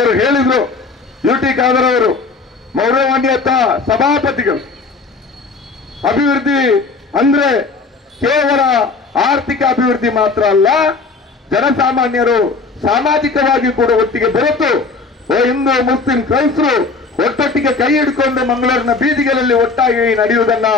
ಅವರು ಹೇಳಿದ್ರು. U T Khader ಅವರು ಮೌರ್ಯವಾಣ್ಯತ ಸಭಾಪತಿಗಳು. ಅಭಿವೃದ್ಧಿ ಅಂದ್ರೆ ಕೇವಲ ಆರ್ಥಿಕ ಅಭಿವೃದ್ಧಿ ಮಾತ್ರ ಅಲ್ಲ, ಜನಸಾಮಾನ್ಯರು ಸಾಮಾಜಿಕವಾಗಿ ಕೂಡ ಒಟ್ಟಿಗೆ ಬೆರೆತು, ಓ ಹಿಂದೂ, ಮುಸ್ಲಿಂ, ಕ್ರೈಸ್ತರು ಒಟ್ಟೊಟ್ಟಿಗೆ ಕೈ ಹಿಡ್ಕೊಂಡು ಮಂಗಳೂರಿನ ಬೀದಿಗಳಲ್ಲಿ ಒಟ್ಟಾಗಿ ನಡೆಯುವುದನ್ನ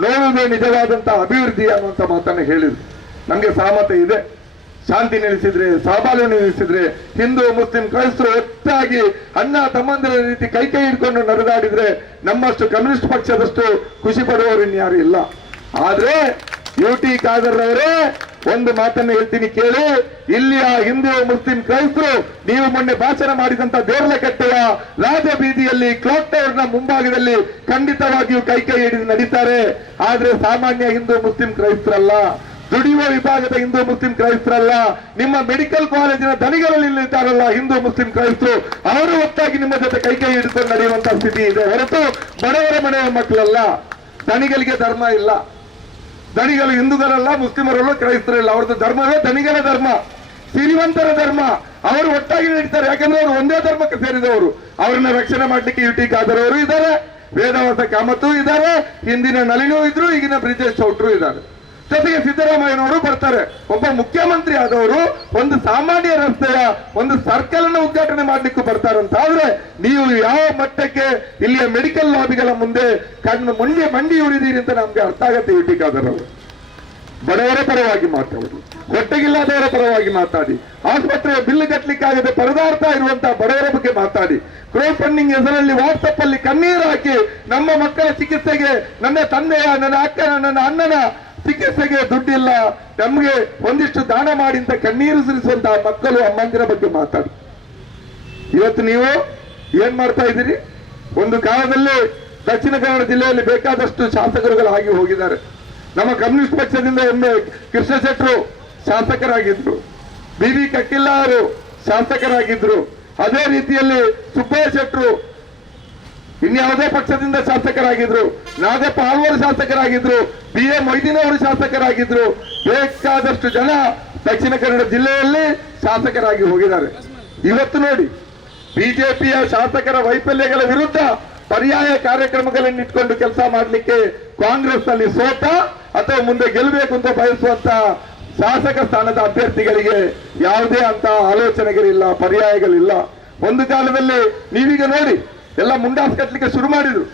ನೋಡುವುದೇ ನಿಜವಾದಂತಹ ಅಭಿವೃದ್ಧಿ ಅನ್ನುವಂತ ಮಾತನ್ನು ಹೇಳಿದ್ರು. ನಮಗೆ ಸಹಮತ ಇದೆ. ಶಾಂತಿ ನೆಲೆಸಿದ್ರೆ ಸಹಬಾಳ್ವೆ ನೆಲೆಸಿದ್ರೆ ಹಿಂದೂ, ಮುಸ್ಲಿಂ, ಕ್ರೈಸ್ತರು ಒಟ್ಟಾಗಿ ಅಣ್ಣ, ತಮ್ಮಂದಿರ ರೀತಿ ಕೈ ಕೈ ಹಿಡ್ಕೊಂಡು ನಡೆದಾಡಿದ್ರೆ ನಮ್ಮಷ್ಟು ಕಮ್ಯುನಿಸ್ಟ್ ಪಕ್ಷದಷ್ಟು ಖುಷಿ ಪಡುವವರು ಇನ್ಯಾರು ಇಲ್ಲ. ಆದ್ರೆ ಯು ಟಿ ಖಾದರ್ ಅವರೇ ಒಂದು ಮಾತನ್ನು ಹೇಳ್ತೀನಿ ಕೇಳಿ. ಇಲ್ಲಿಯ ಹಿಂದೂ, ಮುಸ್ಲಿಂ, ಕ್ರೈಸ್ತರು ನೀವು ಮೊನ್ನೆ ಭಾಷಣ ಮಾಡಿದಂತ ರಾಜ ಬೀದಿಯಲ್ಲಿ ಕ್ಲಾಕ್ ಟವರ್ನ ಮುಂಭಾಗದಲ್ಲಿ ಖಂಡಿತವಾಗಿಯೂ ಕೈ ಕೈ ಹಿಡಿದು ನಡೀತಾರೆ. ಆದ್ರೆ ಸಾಮಾನ್ಯ ಹಿಂದೂ, ಮುಸ್ಲಿಂ, ಕ್ರೈಸ್ತರಲ್ಲ. ದುಡಿಯುವ ವಿಭಾಗದ ಹಿಂದೂ ಮುಸ್ಲಿಂ ಕ್ರೈಸ್ತರಲ್ಲ, ನಿಮ್ಮ ಮೆಡಿಕಲ್ ಕಾಲೇಜಿನ ದನಿಗಳಲ್ಲಿ ಇಲ್ಲಿದ್ದಾರಲ್ಲ ಹಿಂದೂ ಮುಸ್ಲಿಂ ಕ್ರೈಸ್ತರು, ಅವರು ಒಟ್ಟಾಗಿ ನಿಮ್ಮ ಜೊತೆ ಕೈ ಕೈ ಹಿಡಿದು ನಡೆಯುವಂತ ಸ್ಥಿತಿ ಇದೆ. ಹೊರತು ಬಡವರ ಮನೆಯ ಮಕ್ಕಳಲ್ಲ ದನಿಗಳಿಗೆ ಧರ್ಮ ಇಲ್ಲ. ದಣಿಗಳು ಹಿಂದೂಗಳಲ್ಲ, ಮುಸ್ಲಿಮರಲ್ಲ ಕ್ರೈಸ್ತರಲ್ಲ ಅವ್ರದ್ದು ಧರ್ಮವೇ ದನಿಗಳ ಧರ್ಮ ಸಿರಿವಂತರ ಧರ್ಮ. ಅವರು ಒಟ್ಟಾಗಿ ನಡೀತಾರೆ. ಯಾಕಂದ್ರೆ ಅವರು ಒಂದೇ ಧರ್ಮಕ್ಕೆ ಸೇರಿದವರು. ಅವರನ್ನ ರಕ್ಷಣೆ ಮಾಡ್ಲಿಕ್ಕೆ ಯುಟಿ ಕಾದರವರು ಇದ್ದಾರೆ ವೇದವಾಸ ಕಾಮತ್ತು ಇದ್ದಾರೆ, ಹಿಂದಿನ ನಳಿನೂ ಇದ್ರು, ಈಗಿನ ಬ್ರಿಜೇಶ್ ಚೌಟ್ರು ಇದ್ದಾರೆ. ಜೊತೆಗೆ ಸಿದ್ದರಾಮಯ್ಯನವರು ಬರ್ತಾರೆ. ಒಬ್ಬ ಮುಖ್ಯಮಂತ್ರಿ ಆದವರು ಒಂದು ಸಾಮಾನ್ಯ ರಸ್ತೆಯ ಒಂದು ಸರ್ಕಲ್ ಅನ್ನು ಉದ್ಘಾಟನೆ ಮಾಡ್ಲಿಕ್ಕೂ ಬರ್ತಾರಂತ ಆದ್ರೆ ನೀವು ಯಾವ ಮಟ್ಟಕ್ಕೆ ಇಲ್ಲಿಯ ಮೆಡಿಕಲ್ ಲಾಬಿಗಳ ಮುಂದೆ ಕಣ್ಣು ಮಂಡಿ ಮಂಡಿ ಉಳಿದೀರಿ ಅಂತ ನಮ್ಗೆ ಅರ್ಥ ಆಗತ್ತೆ ಅವರು. ಬಡವರ ಪರವಾಗಿ ಮಾತಾಡಿ ಹೊಟ್ಟೆಗಿಲ್ಲದವರ ಪರವಾಗಿ ಮಾತಾಡಿ, ಆಸ್ಪತ್ರೆಯ ಬಿಲ್ ಕಟ್ಟಲಿಕ್ಕಾಗದೆ ಪರದಾರ್ಥ ಇರುವಂತಹ ಬಡವರ ಬಗ್ಗೆ ಮಾತಾಡಿ ಕ್ರೌಡ್ ಫಂಡಿಂಗ್ ಹೆಸರಲ್ಲಿ ವಾಟ್ಸಪ್ ಅಲ್ಲಿ ಕಣ್ಣೀರು ಹಾಕಿ ನಮ್ಮ ಮಕ್ಕಳ ಚಿಕಿತ್ಸೆಗೆ ನನ್ನ ತಂದೆಯ, ನನ್ನ ಅಕ್ಕನ, ನನ್ನ ಅಣ್ಣನ ಚಿಕಿತ್ಸೆಗೆ ದುಡ್ಡಿಲ್ಲ, ನಮ್ಗೆ ಒಂದಿಷ್ಟು ದಾನ ಮಾಡಿ ಅಂತ ಕಣ್ಣೀರು ಸುರಿಸುವಂತಹ ಮಕ್ಕಳು ಅಮ್ಮಂದಿರ ಬಗ್ಗೆ ಮಾತಾಡಿ. ಇವತ್ತು ನೀವು ಏನ್ ಮಾಡ್ತಾ ಇದ್ದೀರಿ? ಒಂದು ಕಾಲದಲ್ಲಿ ದಕ್ಷಿಣ ಕನ್ನಡ ಜಿಲ್ಲೆಯಲ್ಲಿ ಬೇಕಾದಷ್ಟು ಶಾಸಕರುಗಳು ಆಗಿ ಹೋಗಿದ್ದಾರೆ. ನಮ್ಮ ಕಮ್ಯುನಿಸ್ಟ್ ಪಕ್ಷದಿಂದ ಒಮ್ಮೆ ಕೃಷ್ಣ ಶೆಟ್ಟರು ಶಾಸಕರಾಗಿದ್ರು. ಬಿ ಕಕ್ಕಿಲ್ಲ ಅವರು ಶಾಸಕರಾಗಿದ್ರು. ಅದೇ ರೀತಿಯಲ್ಲಿ ಸುಬ್ಬಯ್ಯ ಶೆಟ್ರು ಇನ್ಯಾವುದೇ ಪಕ್ಷದಿಂದ ಶಾಸಕರಾಗಿದ್ರು ನಾಗಪ್ಪ ಪಾಲ್ವರು ಶಾಸಕರಾಗಿದ್ರು ಬಿ ಎ ಮೊಯ್ದಿನ ಅವರು ಶಾಸಕರಾಗಿದ್ರು, ಬೇಕಾದಷ್ಟು ಜನ ದಕ್ಷಿಣ ಕನ್ನಡ ಜಿಲ್ಲೆಯಲ್ಲಿ ಶಾಸಕರಾಗಿ ಹೋಗಿದ್ದಾರೆ. ಇವತ್ತು ನೋಡಿ, ಬಿಜೆಪಿಯ ಶಾಸಕರ ವೈಫಲ್ಯಗಳ ವಿರುದ್ಧ ಪರ್ಯಾಯ ಕಾರ್ಯಕ್ರಮಗಳನ್ನು ಇಟ್ಕೊಂಡು ಕೆಲಸ ಮಾಡಲಿಕ್ಕೆ ಕಾಂಗ್ರೆಸ್ನಲ್ಲಿ ಸೋತ ಅಥವಾ ಮುಂದೆ ಗೆಲ್ಲಬೇಕು ಅಂತ ಬಯಸುವಂತ ಶಾಸಕ ಸ್ಥಾನದ ಅಭ್ಯರ್ಥಿಗಳಿಗೆ ಯಾವುದೇ ಅಂತ ಆಲೋಚನೆಗಳಿಲ್ಲ, ಪರ್ಯಾಯಗಳಿಲ್ಲ. ಒಂದು ಕಾಲದಲ್ಲಿ ನೀವೀಗ ನೋಡಿ ಎಲ್ಲ ಮುಂಡಾಸ್ ಕಟ್ಟಲಿಕ್ಕೆ ಶುರು ಮಾಡಿದ್ರು.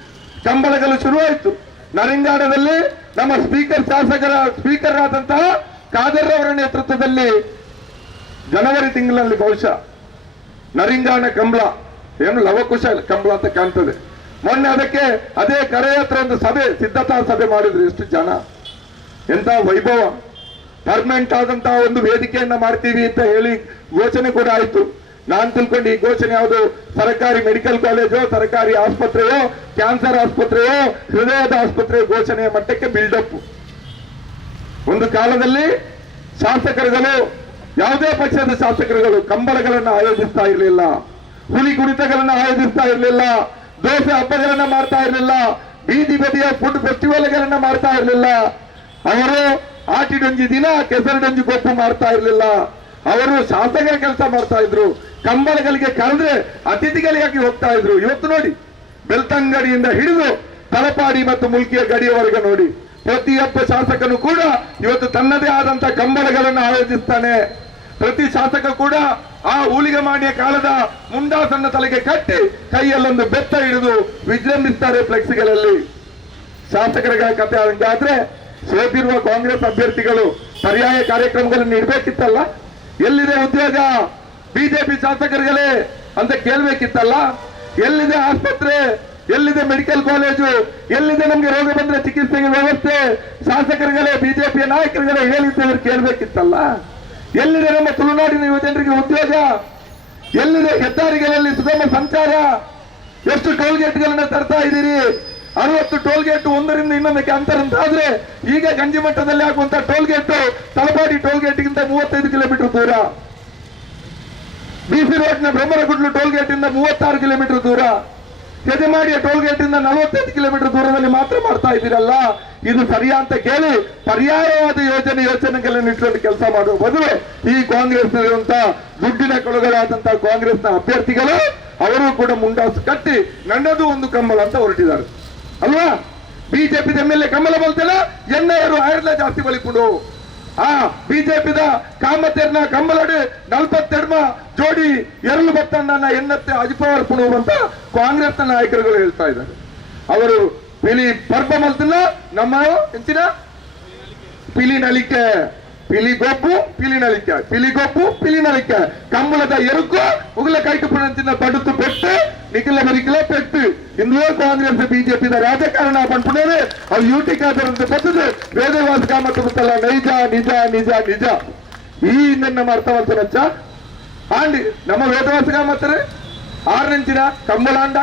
ಕಂಬಳಗಳು ಶುರುವಾಯಿತು. ನರಿಂಗಾಡದಲ್ಲಿ ನಮ್ಮ ಸ್ಪೀಕರ್ ಶಾಸಕರ ಸ್ಪೀಕರ್ ಆದಂತಹ ಖಾದರ್ ಅವರ ನೇತೃತ್ವದಲ್ಲಿ ಜನವರಿ ತಿಂಗಳಲ್ಲಿ ಬಹುಶಃ ನರಿಂಗಾಣ ಕಂಬಳ, ಏನು ಲವಕುಶ ಕಂಬಳ ಅಂತ ಕಾಣ್ತದೆ. ಮೊನ್ನೆ ಅದಕ್ಕೆ ಅದೇ ಕರೆ ಹತ್ರ ಒಂದು ಸಭೆ, ಸಿದ್ಧತಾ ಸಭೆ ಮಾಡಿದ್ರು ಎಷ್ಟು ಜನ. ಎಂತ ವೈಭವ. ಪರ್ಮನೆಂಟ್ ಆದಂತಹ ಒಂದು ವೇದಿಕೆಯನ್ನ ಮಾಡ್ತೀವಿ ಅಂತ ಹೇಳಿ ಯೋಚನೆ ಕೂಡ ಆಯ್ತು. ನಾನ್ ತಿಳ್ಕೊಂಡು ಈ ಘೋಷಣೆ ಯಾವುದು? ಸರ್ಕಾರಿ ಮೆಡಿಕಲ್ ಕಾಲೇಜು ಸರ್ಕಾರಿ ಆಸ್ಪತ್ರೆಯೋ ಕ್ಯಾನ್ಸರ್ ಆಸ್ಪತ್ರೆಯೋ, ಹೃದಯದ ಆಸ್ಪತ್ರೆಯ ಘೋಷಣೆಯ ಮಟ್ಟಕ್ಕೆ ಬಿಲ್ಡಪ್ ಒಂದು ಕಾಲದಲ್ಲಿ ಶಾಸಕರುಗಳು, ಯಾವುದೇ ಪಕ್ಷದ ಶಾಸಕರುಗಳು ಕಂಬಳಗಳನ್ನು ಆಯೋಜಿಸ್ತಾ ಇರಲಿಲ್ಲ, ಹುಲಿ ಕುಣಿತಗಳನ್ನು ಆಯೋಜಿಸ್ತಾ ಇರಲಿಲ್ಲ, ದೋಸೆ ಹಬ್ಬಗಳನ್ನ ಮಾಡ್ತಾ ಇರಲಿಲ್ಲ, ಬೀದಿ ಬದಿಯ ಫುಡ್ ಫೆಸ್ಟಿವಲ್ಗಳನ್ನ ಮಾಡ್ತಾ ಇರಲಿಲ್ಲ, ಅವರು ಆಟಿಡೊಂಜಿ ದಿನ ಕೆಸರಡೊಂಜಿ ಗೊಪ್ಪು ಮಾಡ್ತಾ ಇರಲಿಲ್ಲ. ಅವರು ಶಾಸಕರ ಕೆಲಸ ಮಾಡ್ತಾ ಇದ್ರು, ಕಂಬಳಗಳಿಗೆ ಕರೆದ್ರೆ ಅತಿಥಿಗಳಿಗಾಗಿ ಹೋಗ್ತಾ ಇದ್ರು. ಇವತ್ತು ನೋಡಿ, ಬೆಳ್ತಂಗಡಿಯಿಂದ ಹಿಡಿದು ತಲಪಾಡಿ ಮತ್ತು ಮುಲ್ಕಿಯ ಗಡಿಯವರೆಗೆ ನೋಡಿ, ಪ್ರತಿಯೊಬ್ಬ ಶಾಸಕನು ಕೂಡ ಇವತ್ತು ತನ್ನದೇ ಆದಂತ ಕಂಬಳಗಳನ್ನು ಆಯೋಜಿಸ್ತಾನೆ. ಪ್ರತಿ ಶಾಸಕ ಕೂಡ ಆ ಊಳಿಗೆ ಮಾಡಿಯ ಕಾಲದ ಮುಂಡಾಸನ್ನ ತಲೆಗೆ ಕಟ್ಟಿ ಕೈಯಲ್ಲೊಂದು ಬೆತ್ತ ಹಿಡಿದು ವಿಜೃಂಭಿಸ್ತಾರೆ ಫ್ಲೆಕ್ಸ್ಗಳಲ್ಲಿ. ಶಾಸಕರ ಕತೆ ಹಂಗಾದ್ರೆ ಸೋತಿರುವ ಕಾಂಗ್ರೆಸ್ ಅಭ್ಯರ್ಥಿಗಳು ಪರ್ಯಾಯ ಕಾರ್ಯಕ್ರಮಗಳನ್ನು ಇಡಬೇಕಿತ್ತಲ್ಲ ಎಲ್ಲಿದೆ ಉದ್ಯೋಗ? ಬಿಜೆಪಿ ಶಾಸಕರುಗಳೇ, ಅಂತ ಕೇಳ್ಬೇಕಿತ್ತಲ್ಲ? ಎಲ್ಲಿದೆ ಆಸ್ಪತ್ರೆ? ಎಲ್ಲಿದೆ ಮೆಡಿಕಲ್ ಕಾಲೇಜು? ಎಲ್ಲಿದೆ ನಮ್ಗೆ ರೋಗ ಬಂದ್ರೆ ಚಿಕಿತ್ಸೆಗೆ ವ್ಯವಸ್ಥೆ? ಶಾಸಕರುಗಳೇ, ಬಿಜೆಪಿಯ ನಾಯಕರುಗಳೇ ಅವ್ರು ಕೇಳ್ಬೇಕಿತ್ತಲ್ಲ? ಎಲ್ಲಿದೆ ನಮ್ಮ ತುಳುನಾಡಿನ ಯುವಜನರಿಗೆ ಉದ್ಯೋಗ? ಎಲ್ಲಿದೆ ಹೆದ್ದಾರಿಗಳಲ್ಲಿ ಸುಗಮ ಸಂಚಾರ? ಎಷ್ಟು ಟೋಲ್ಗೇಟ್ಗಳನ್ನ ತರ್ತಾ ಇದ್ದೀರಿ? ಅರವತ್ತು ಟೋಲ್ ಗೇಟ್ ಒಂದರಿಂದ ಇನ್ನೊಂದಕ್ಕೆ ಅಂತರ ಅಂತ. ಆದ್ರೆ ಈಗ ಗಂಜಿ ಮಟ್ಟದಲ್ಲಿ ಆಗುವಂತ ಟೋಲ್ ಗೇಟ್ ತಲಪಾಡಿ ಟೋಲ್ ಗೇಟ್ಗಿಂತ ಮೂವತ್ತೈದು ಕಿಲೋಮೀಟರ್ ದೂರ. ಬಿಸಿ ನ ಬ್ರಹ್ಮರಗುಡ್ಲು ಟೋಲ್ ಗೇಟ್ ಇಂದ ಮೂವತ್ತಾರು ಕಿಲೋಮೀಟರ್ ದೂರ. ಕೆದಮಾಡಿಯ ಟೋಲ್ ಗೇಟ್ ಇಂದ ನಲವತ್ತೈದು ಕಿಲೋಮೀಟರ್ ದೂರದಲ್ಲಿ ಮಾತ್ರ ಮಾಡ್ತಾ ಇದ್ದೀರಲ್ಲ? ಇದು ಸರಿಯಾ ಅಂತ ಕೇಳಿ ಪರ್ಯಾಯವಾದ ಯೋಜನೆ ಯೋಜನೆಗಳನ್ನು ಇಟ್ಕೊಂಡು ಕೆಲಸ ಮಾಡುವ ಬದಲು ಈ ಕಾಂಗ್ರೆಸ್ ದುಡ್ಡಿನ ಕೊಳಗಳಾದಂತಹ ಕಾಂಗ್ರೆಸ್ನ ಅಭ್ಯರ್ಥಿಗಳು ಅವರು ಕೂಡ ಮುಂಡಾಸು ಕಟ್ಟಿ ನನ್ನದು ಒಂದು ಕಂಬಳ ಅಂತ ಹೊರಟಿದ್ದಾರೆ. ಅಲ್ವಾ? ಬಿಜೆಪಿ ಎಂ ಎಲ್ ಎ ಕಮಲ ಬಲ್ತಿಲ್ಲ ಎಣ್ಣೆಯರು ಆಯರ್ಲ ಜಾಸ್ತಿ ಬಲಿಕೊಂಡು. ಆ, ಬಿಜೆಪಿದ ಕಾಮತೆರ್ನ ಕಂಬಲಡು ನಲ್ಪತ್ತೆಡ್ಮ ಜೋಡಿ ಎರಳು ನನ್ನ ಎನ್ನತ್ತೆ ಅಜಿಪವರ್ ಪುಣು ಅಂತ ಕಾಂಗ್ರೆಸ್ನ ನಾಯಕರುಗಳು ಹೇಳ್ತಾ ಇದ್ದಾರೆ. ಅವರು ಪಿಲಿ ಪರ್ಬ ಮಲ್ತಿಲ್ಲ, ನಮ್ಮ ಎಂಚಿನ ಪಿಲಿ ನಲಿಕೆ. ಪಿಲಿ ಗೊಬ್ಬು ಪಿಲಿ ನಲಿಕೆ ಪಿಲಿ ಗೊಬ್ಬು ಪಿಲಿ ನಲಿಕೆ ಕಮ್ಮಲದ ಎರುಕು ಉಗುಲ ಕೈಟು ಪುಣಂಚಿನ ಪಡುತ್ತು ಪೆಟ್ಟು ನಿಖಿಲ ಬರಿಕಿಲ ಪೆಟ್ಟು ಇಂದುವೇ ಕಾಂಗ್ರೆಸ್ ಬಿಜೆಪಿ ರಾಜಕಾರಣ ಪಂಪುಣೇನೆ ಅವು ಯೂಟಿ ಕಾದರಂತೆ ಬರ್ತದೆ ವೇದವಾಸ ಕಾಮತ್ತು ಗೊತ್ತಲ್ಲ ನೈಜ ನಿಜ ನಿಜ ನಿಜ ಈ ನಮ್ಮ ಅರ್ಥವಂತನಚ್ಚ ಆಂಡಿ ನಮ್ಮ ವೇದವಾಸ ಕಾಮತ್ತರೆ ಆರನೆಂಚಿನ ಕಂಬಳಾಂಡ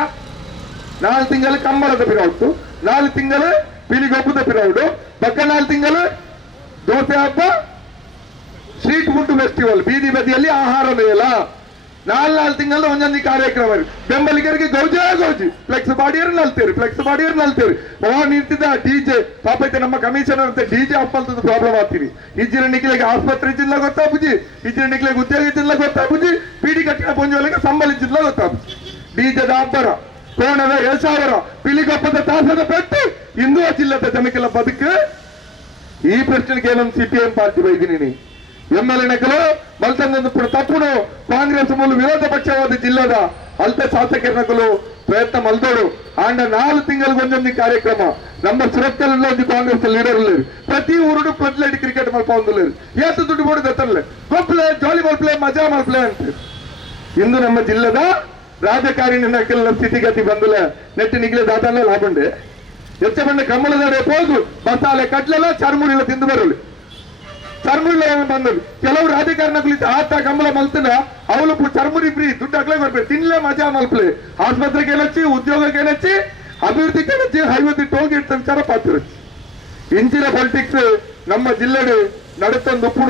ನಾಲ್ಕು ತಿಂಗಳು ಕಂಬಳದ ಪಿರೌಟು ನಾಲ್ಕು ತಿಂಗಳು ಪಿಲಿಗೊಬ್ಬದ ಪಿರೌಡು ಪಕ್ಕ ನಾಲ್ಕು ತಿಂಗಳು ದೋಸೆ ಹಬ್ಬ ಸ್ಟ್ರೀಟ್ ಫುಡ್ ಫೆಸ್ಟಿವಲ್ ಬೀದಿ ಬದಿಯಲ್ಲಿ ಆಹಾರ ಮೇಳ. ನಾಲ್ ನಾಲ್ಕು ತಿಂಗಳು ಒಂದೊಂದು ಕಾರ್ಯಕ್ರಮ. ಬೆಂಬಲಿಗರಿಗೆ ಗೌಜಿ ಗೌಜಿ. ಫ್ಲೆಕ್ಸ್ ಬಾಡಿಯರ್ ನಲ್ತೀರಿ ಫ್ಲೆಕ್ಸ್ ಬಾಡಿಯರ್ ನಲ್ತೀರಿ ಓ ನಿಂತಿದ್ದ ಡಿಜೆ ಪಾಪ ಐತೆ ನಮ್ಮ ಕಮಿಷನರ್ ಅಂತ ಡಿಜೆ ಅಪ್ಪಲ್ತದ ಪ್ರಾಬ್ಲಮ್ ಆಗ್ತೀರಿ ಇಜ್ಜಿನ ನಿಕ್ಲಿಗೆ ಆಸ್ಪತ್ರೆ ಜಿಲ್ಲ ಗೊತ್ತಾಪುಜಿ ಇಜ್ಜಿನ ನಿಕ್ಲಿಗೆ ಉದ್ಯೋಗ ಜಿಲ್ಲ ಗೊತ್ತಾಪುಜಿ ಪಿಡಿ ಕಟ್ಟಿನ ಪುಂಜೊಳಗೆ ಸಂಬಳ ಜಿಲ್ಲ ಗೊತ್ತಾಪುಜಿ ಡಿಜೆದ ಅಬ್ಬರ ಕೋಣದ ಸಾವಿರ, ಪಿಲಿಗೊಪ್ಪದ ತಾಸದ ಪೆಟ್ಟು ಹಿಂದೂ ಜಿಲ್ಲದ ಜನಕ್ಕೆಲ್ಲ ಬದುಕು. ಈ ಪ್ರಶ್ನೆಗೆ ಏನೊಂದು CPM party ಬೈದಿನಿ M L ಎನಕಲು ಮಲ್ತಂದು ತಪ್ಪುನು Congress ಮೂಲ ವಿರೋಧ ಪಕ್ಷವಾದ ಜಿಲ್ಲದ ಅಲ್ಪ ಶಾಸಕರನಕಲು ಪ್ರಯತ್ನ ಮಲ್ದೋಡು ಆಂಡ ನಾಲ್ಕು ತಿಂಗಳಿಗೊಂದೊಂದು ಕಾರ್ಯಕ್ರಮ ನಮ್ಮ ಸುರತ್ಕಲ್ ಒಂದು ಕಾಂಗ್ರೆಸ್ ಲೀಡರ್ ಇಲ್ಲ ಪ್ರತಿ ಊರುಡು ಫ್ಲಡ್ ಲೈಟ್ ಕ್ರಿಕೆಟ್ ಮಲ್ಪ ಒಂದು ಏತು ದುಡ್ಡು ಬೋರ್ಡ್ ದತ್ತಲ್ಲ ಗೊಪ್ಪಲೆ ಜಾಲಿ ಮಲ್ಪ್ಲೆ ಮಜಾ ಮಲ್ಪ್ಲೆ ಅಂತ ಇಂದು ನಮ್ಮ ಜಿಲ್ಲೆದ ರಾಜಕಾರಣಿನ ಕೆಲ ಸ್ಥಿತಿಗತಿ ಬಂದಲ ನೆಟ್ಟಿ ನಿಗ್ಲೆ ದಾಟಲ್ಲ ಲಾಭಂಡೆ ಹೆಚ್ಚ ಬಂದ ಕಮ್ಮಳದ ಹೋಗು ಮಸಾಲೆ ಕಟ್ಲೆಲ್ಲ ಚರ್ಮುಳಿಲ್ಲ ತಿಂದು ಬರಲಿ ಚರ್ಮುಳ್ಳ ಬಂದರು ಕೆಲವು ರಾಜಕಾರಣಿಗಳು ಆತ ಕಮ್ಮಲ ಮಲ್ತನ ಅವಳು ಚರ್ಮುರಿ ಫ್ರೀ ದುಡ್ಡು ಹಾಕ್ಲೇ ಬರ್ಬೇಕು ತಿನ್ಲೇ ಮಜಾ ಮಲ್ಪಲೆ ಆಸ್ಪತ್ರೆಗೆ ಏನಚ್ಚಿ ಉದ್ಯೋಗಕ್ಕೆ ಏನಚ್ಚಿ ಅಭಿವೃದ್ಧಿಗೆ ಏನಚ್ಚಿ ಹೈವದಿ ಟೋಲ್ ಗೇಟ್ ವಿಚಾರ ಪಾತಿರಚ್ಚಿ ಇಂಚಿನ ಪಾಲಿಟಿಕ್ಸ್ ನಮ್ಮ ಜಿಲ್ಲೆಡು ನಡುತ್ತೊಂದು ಉಪ್ಪುಡು